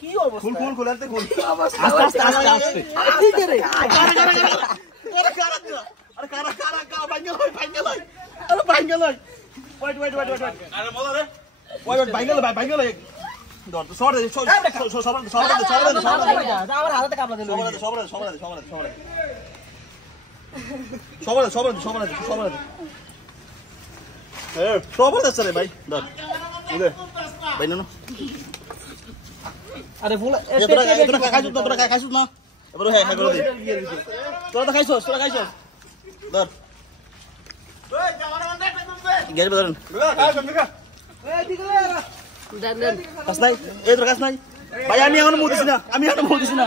কি অবস্থা খুল খুল খুলতে খুল আস্তে আস্তে আস্তে আস্তে ঠিক রে আরে কারা ভাঙ্গা লই আরে ভাঙ্গা লই ওয়েট আরে মজা রে ওয়েট ভাঙ্গা লই দর সর দে সর আমার হাতে কামড়া দিল সবার সবার আছে রে ভাই দর উদে ভাই না আরে ফুল তোরা খাইছস না এবার হ্যাঁ করে দে তোরা তো খাইছস দর গেল বলেন দেন কাজ নাই এই তোর কাজ নাই ভাই আমি এখনো মুখ দিছি না